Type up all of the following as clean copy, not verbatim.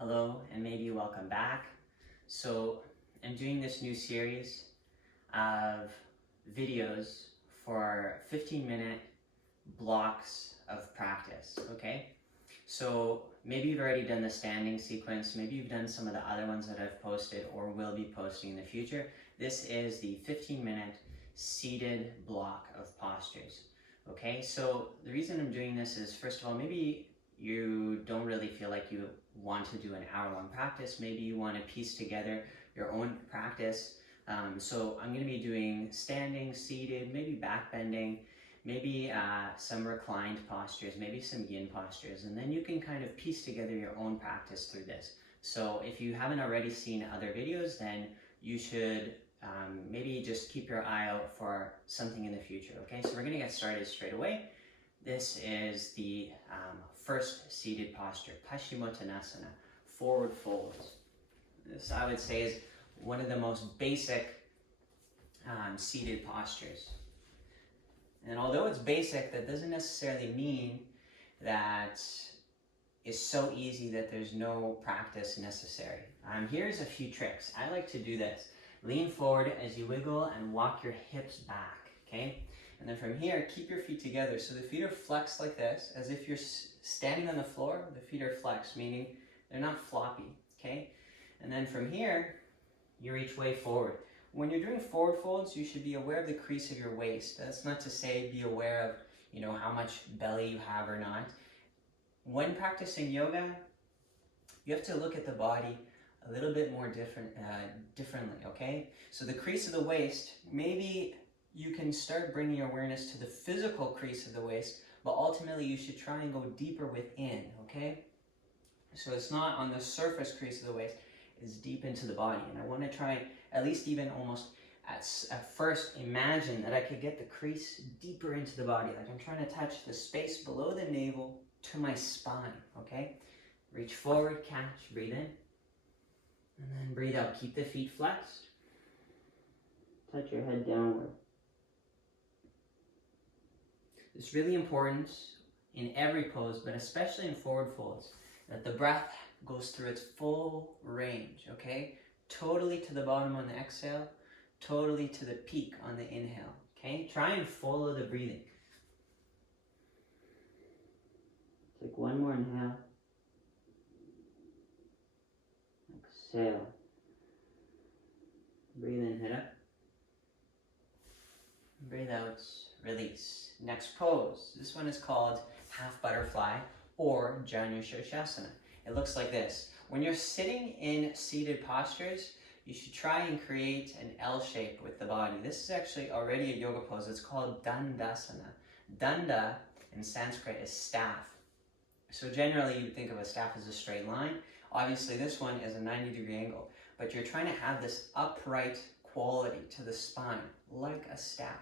Hello, and maybe welcome back. So I'm doing this new series of videos for 15-minute blocks of practice, okay? So maybe you've already done the standing sequence, maybe you've done some of the other ones that I've posted or will be posting in the future. This is the 15-minute seated block of postures, okay? So the reason I'm doing this is, first of all, maybe you don't really feel like you want to do an hour-long practice. Maybe you want to piece together your own practice. So I'm going to be doing standing, seated, maybe back bending, maybe some reclined postures, maybe some yin postures, and then you can kind of piece together your own practice through this. So if you haven't already seen other videos, then you should maybe just keep your eye out for something in the future, okay? So we're going to get started straight away. This is the first seated posture, Paschimottanasana, forward folds. This, I would say, is one of the most basic seated postures. And although it's basic, that doesn't necessarily mean that it's so easy that there's no practice necessary. Here's a few tricks. I like to do this. Lean forward as you wiggle and walk your hips back, okay? And then from here, keep your feet together. So the feet are flexed like this, as if you're standing on the floor. The feet are flexed, meaning they're not floppy, okay? And then from here, you reach way forward. When you're doing forward folds, you should be aware of the crease of your waist. That's not to say be aware of, how much belly you have or not. When practicing yoga, you have to look at the body a little bit more differently, okay? So the crease of the waist, maybe you can start bringing your awareness to the physical crease of the waist, but ultimately you should try and go deeper within, okay? So it's not on the surface crease of the waist, it's deep into the body. And I want to try, at least even almost at first, imagine that I could get the crease deeper into the body. Like I'm trying to touch the space below the navel to my spine, okay? Reach forward, catch, breathe in. And then breathe out. Keep the feet flexed. Touch your head downward. It's really important in every pose, but especially in forward folds, that the breath goes through its full range, okay? Totally to the bottom on the exhale, totally to the peak on the inhale, okay? Try and follow the breathing. Take one more inhale. Exhale. Breathe in, head up. Breathe out, release. Next pose. This one is called half butterfly or Janu Shirshasana. It looks like this. When you're sitting in seated postures, you should try and create an L shape with the body. This is actually already a yoga pose. It's called Dandasana. Danda in Sanskrit is staff. So generally you think of a staff as a straight line. Obviously this one is a 90-degree angle, but you're trying to have this upright quality to the spine, like a staff.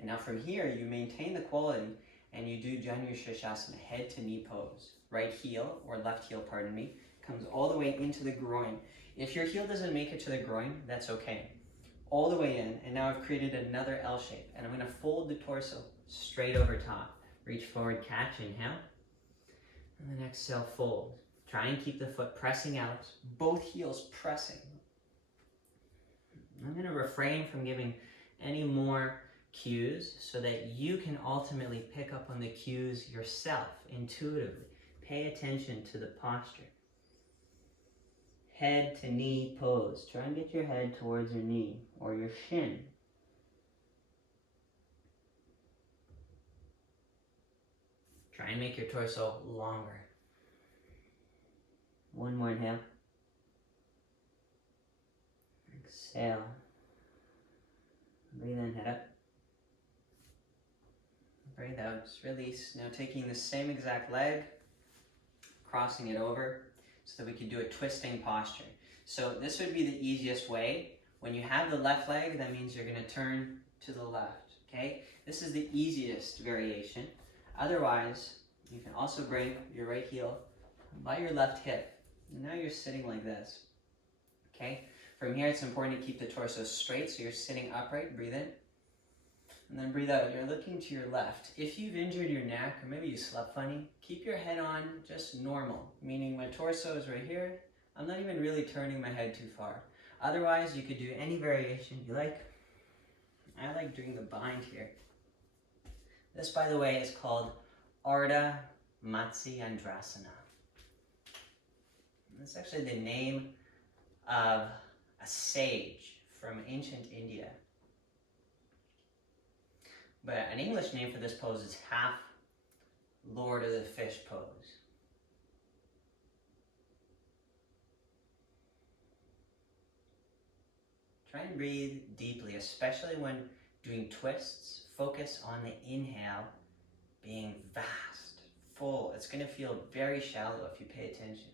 And now from here, you maintain the quality and you do Janu Shirshasana, head to knee pose. Right heel, or left heel, pardon me, comes all the way into the groin. If your heel doesn't make it to the groin, that's okay. All the way in, and now I've created another L shape, and I'm gonna fold the torso straight over top. Reach forward, catch, inhale, and then exhale, fold. Try and keep the foot pressing out, both heels pressing. I'm gonna refrain from giving any more cues so that you can ultimately pick up on the cues yourself intuitively. Pay attention to the posture. Head to knee pose. Try and get your head towards your knee or your shin. Try and make your torso longer. One more inhale. Exhale. Breathe in, head up. Breathe out, release. Now taking the same exact leg, crossing it over so that we can do a twisting posture. So this would be the easiest way. When you have the left leg, that means you're going to turn to the left, okay? This is the easiest variation. Otherwise, you can also bring your right heel by your left hip. And now you're sitting like this, okay? From here, it's important to keep the torso straight, so you're sitting upright. Breathe in. And then breathe out. You're looking to your left. If you've injured your neck, or maybe you slept funny, keep your head on just normal, meaning my torso is right here, I'm not even really turning my head too far. Otherwise, you could do any variation you like. I like doing the bind here. This, by the way, is called Ardha Matsyendrasana. That's actually the name of a sage from ancient India. But an English name for this pose is half Lord of the Fish pose. Try and breathe deeply, especially when doing twists. Focus on the inhale being vast, full. It's going to feel very shallow if you pay attention.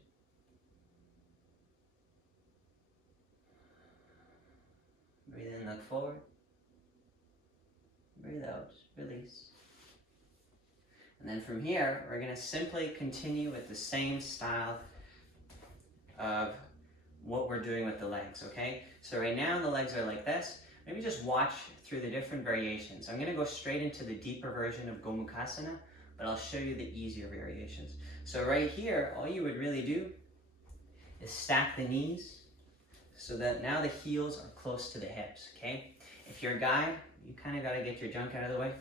Breathe in, look forward. Breathe out, release. And then from here, we're going to simply continue with the same style of what we're doing with the legs, okay? So right now the legs are like this. Maybe just watch through the different variations. I'm going to go straight into the deeper version of Gomukhasana, but I'll show you the easier variations. So right here, all you would really do is stack the knees so that now the heels are close to the hips, okay? If you're a guy, you kind of got to get your junk out of the way.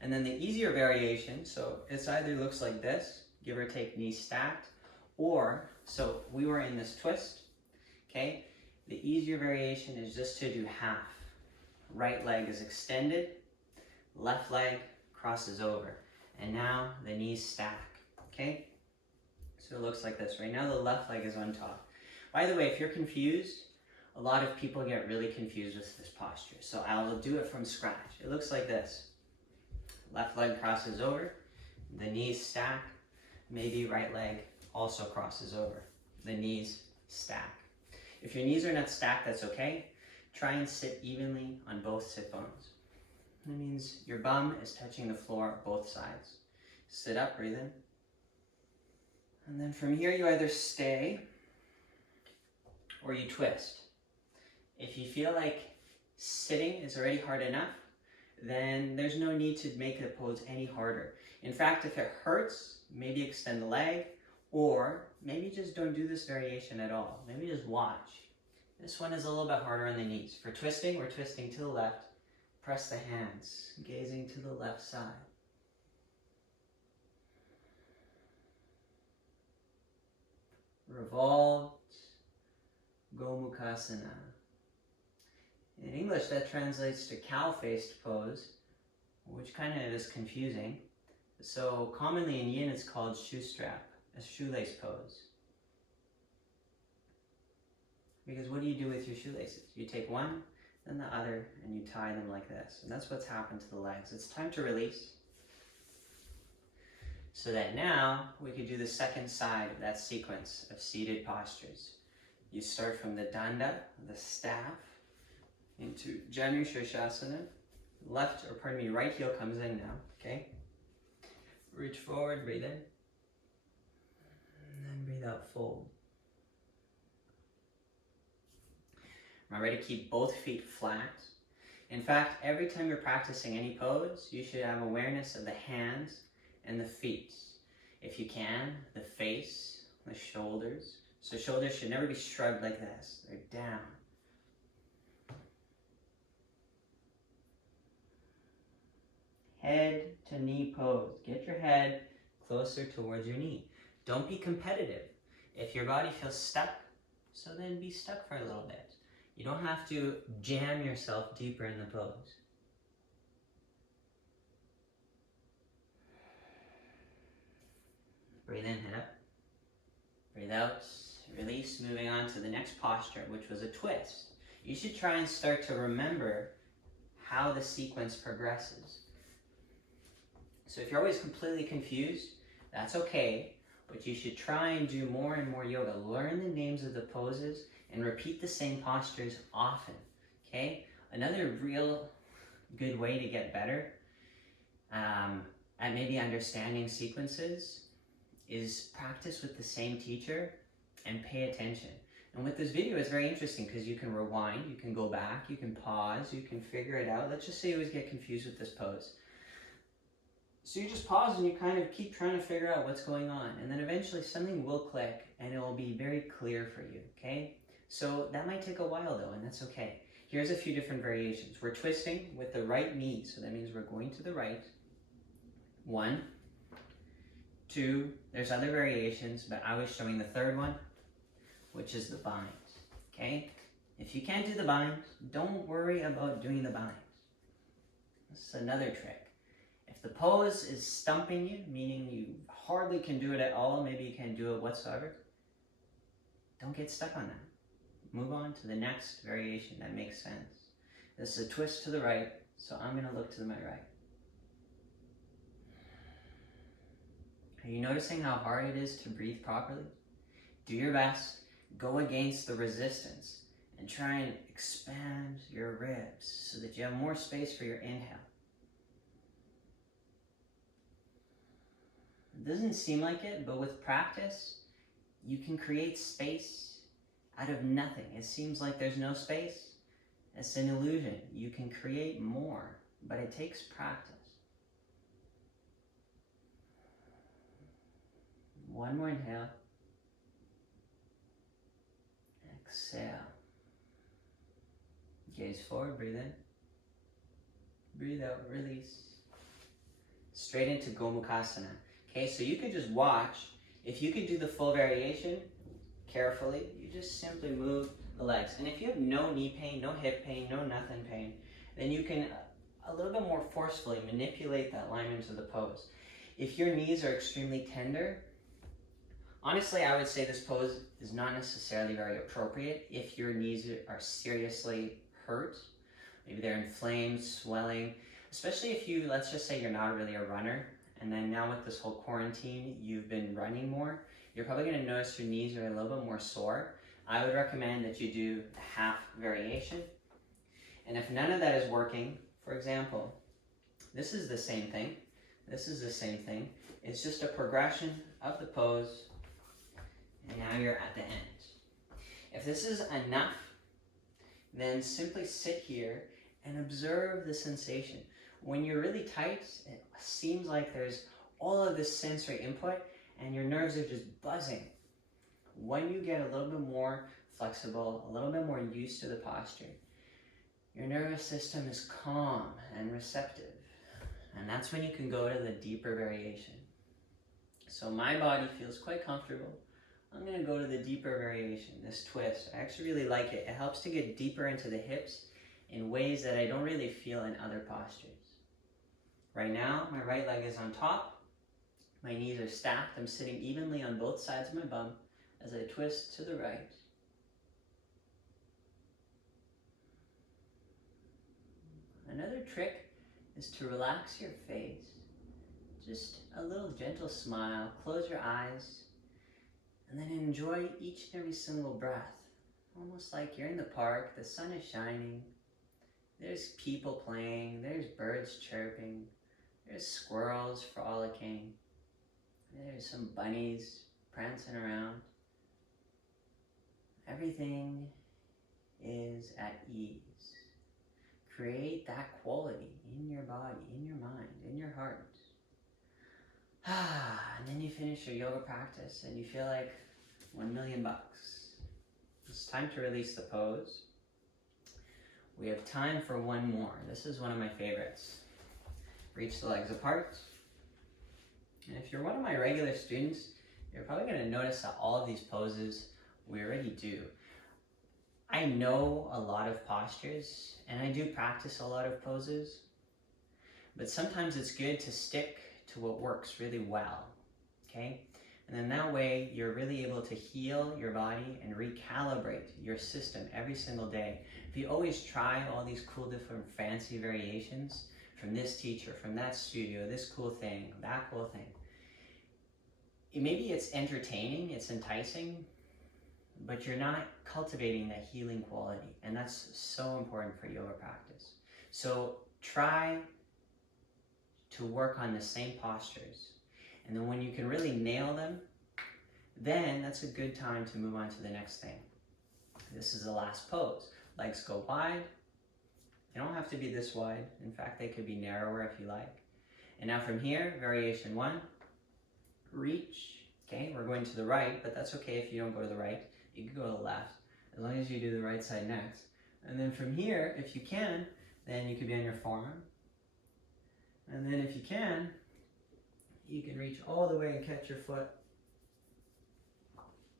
And then the easier variation, so it's either looks like this, give or take knees stacked, or, so we were in this twist, okay? The easier variation is just to do half. Right leg is extended, left leg crosses over, and now the knees stack, okay? So it looks like this. Right now the left leg is on top. By the way, if you're confused, a lot of people get really confused with this posture. So I'll do it from scratch. It looks like this. Left leg crosses over, the knees stack, maybe right leg also crosses over, the knees stack. If your knees are not stacked, that's okay. Try and sit evenly on both sit bones. That means your bum is touching the floor both sides. Sit up, breathe in. And then from here, you either stay or you twist. If you feel like sitting is already hard enough, then there's no need to make the pose any harder. In fact, if it hurts, maybe extend the leg, or maybe just don't do this variation at all. Maybe just watch. This one is a little bit harder on the knees. For twisting, we're twisting to the left. Press the hands, gazing to the left side. Revolved Gomukhasana. In English, that translates to cow-faced pose, which kind of is confusing. So commonly in Yin, it's called shoe strap, a shoelace pose. Because what do you do with your shoelaces? You take one, then the other, and you tie them like this. And that's what's happened to the legs. It's time to release. So that now we could do the second side of that sequence of seated postures. You start from the danda, the staff, into Janu Shirshasana. Left, or pardon me, right heel comes in now, okay? Reach forward, breathe in. And then breathe out, fold. Remember to keep both feet flat. In fact, every time you're practicing any pose, you should have awareness of the hands and the feet. If you can, the face, the shoulders. So shoulders should never be shrugged like this. They're down. Head to knee pose. Get your head closer towards your knee. Don't be competitive. If your body feels stuck, so then be stuck for a little bit. You don't have to jam yourself deeper in the pose. Breathe in, head up. Breathe out, release, moving on to the next posture, which was a twist. You should try and start to remember how the sequence progresses. So if you're always completely confused, that's okay, but you should try and do more and more yoga. Learn the names of the poses and repeat the same postures often, okay? Another real good way to get better at maybe understanding sequences is practice with the same teacher and pay attention. And with this video, it's very interesting because you can rewind, you can go back, you can pause, you can figure it out. Let's just say you always get confused with this pose. So you just pause and you kind of keep trying to figure out what's going on. And then eventually something will click and it will be very clear for you, okay? So that might take a while though, and that's okay. Here's a few different variations. We're twisting with the right knee, so that means we're going to the right. 1, 2, there's other variations, but I was showing the third one, which is the bind, okay? If you can't do the bind, don't worry about doing the bind. This is another trick. If the pose is stumping you, meaning you hardly can do it at all, maybe you can't do it whatsoever, don't get stuck on that. Move on to the next variation that makes sense. This is a twist to the right, so I'm going to look to my right. Are you noticing how hard it is to breathe properly? Do your best, go against the resistance, and try and expand your ribs so that you have more space for your inhale. It doesn't seem like it, but with practice, you can create space out of nothing. It seems like there's no space. It's an illusion. You can create more, but it takes practice. One more inhale. Exhale. Gaze forward, breathe in. Breathe out, release. Straight into Gomukhasana. Okay, so you could just watch. If you could do the full variation carefully, you just simply move the legs. And if you have no knee pain, no hip pain, no nothing pain, then you can a little bit more forcefully manipulate that alignment of the pose. If your knees are extremely tender, honestly, I would say this pose is not necessarily very appropriate if your knees are seriously hurt. Maybe they're inflamed, swelling, especially if you, let's just say you're not really a runner, and then now with this whole quarantine, you've been running more, you're probably going to notice your knees are a little bit more sore. I would recommend that you do a half variation. And if none of that is working, for example, this is the same thing. This is the same thing. It's just a progression of the pose, and now you're at the end. If this is enough, then simply sit here and observe the sensation. When you're really tight, it seems like there's all of this sensory input and your nerves are just buzzing. When you get a little bit more flexible, a little bit more used to the posture, your nervous system is calm and receptive. And that's when you can go to the deeper variation. So my body feels quite comfortable. I'm going to go to the deeper variation, this twist. I actually really like it. It helps to get deeper into the hips in ways that I don't really feel in other postures. Right now, my right leg is on top. My knees are stacked. I'm sitting evenly on both sides of my bum as I twist to the right. Another trick is to relax your face. Just a little gentle smile. Close your eyes. And then enjoy each and every single breath. Almost like you're in the park, the sun is shining, there's people playing, there's birds chirping, there's squirrels frolicking, there's some bunnies prancing around. Everything is at ease. Create that quality in your body, in your mind, in your heart. And then you finish your yoga practice and you feel like $1,000,000. It's time to release the pose. We have time for one more. This is one of my favorites. Reach the legs apart. And if you're one of my regular students, you're probably going to notice that all of these poses we already do. I know a lot of postures and I do practice a lot of poses, but sometimes it's good to stick to what works really well, okay? And then that way you're really able to heal your body and recalibrate your system every single day. If you always try all these cool different fancy variations from this teacher, from that studio, this cool thing, that cool thing, maybe it's entertaining, it's enticing, but you're not cultivating that healing quality. And that's so important for yoga practice. So try to work on the same postures. And then when you can really nail them, then that's a good time to move on to the next thing. This is the last pose. Legs go wide. They don't have to be this wide. In fact, they could be narrower if you like. And now from here, variation 1, reach. Okay, we're going to the right, but that's okay if you don't go to the right. You can go to the left, as long as you do the right side next. And then from here, if you can, then you could be on your forearm. And then if you can reach all the way and catch your foot.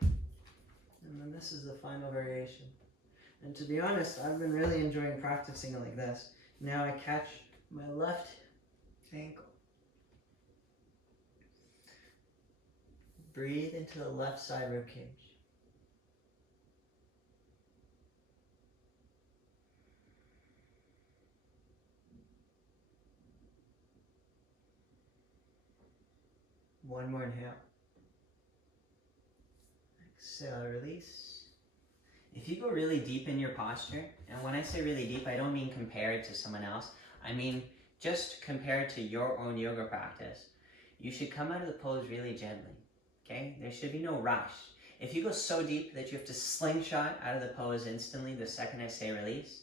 And then this is the final variation. And to be honest, I've been really enjoying practicing it like this. Now I catch my left ankle. Breathe into the left side rib cage. One more inhale. Exhale, release. If you go really deep in your posture, and when I say really deep, I don't mean compare it to someone else. I mean just compare it to your own yoga practice. You should come out of the pose really gently, okay? There should be no rush. If you go so deep that you have to slingshot out of the pose instantly the second I say release,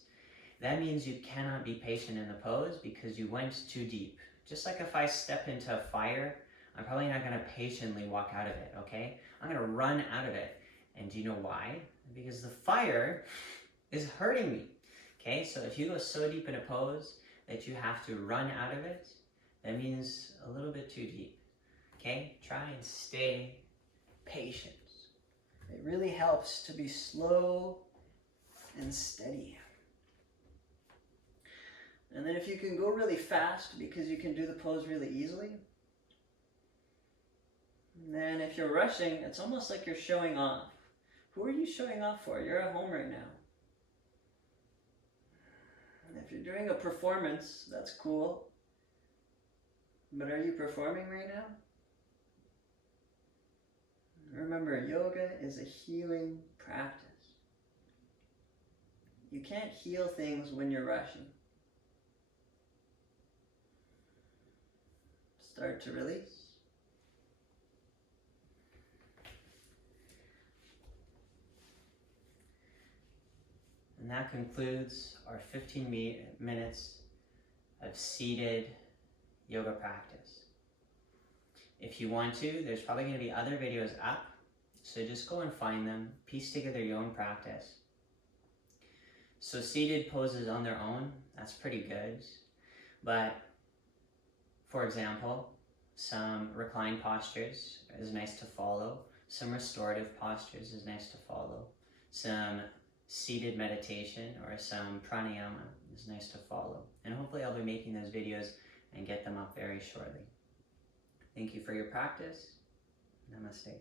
that means you cannot be patient in the pose because you went too deep. Just like if I step into a fire, I'm probably not going to patiently walk out of it, okay? I'm going to run out of it. And do you know why? Because the fire is hurting me, okay? So if you go so deep in a pose that you have to run out of it, that means a little bit too deep, okay? Try and stay patient. It really helps to be slow and steady. And then if you can go really fast because you can do the pose really easily, and then if you're rushing, it's almost like you're showing off. Who are you showing off for? You're at home right now. And if you're doing a performance, that's cool. But are you performing right now? Remember, yoga is a healing practice. You can't heal things when you're rushing. Start to release. And that concludes our 15 minutes of seated yoga practice. If you want to, there's probably going to be other videos up, so just go and find them, piece together your own practice. So seated poses on their own, that's pretty good. But, for example, some reclined postures is nice to follow. Some restorative postures is nice to follow. Some seated meditation or some pranayama is nice to follow. And hopefully I'll be making those videos and get them up very shortly. Thank you for your practice. Namaste.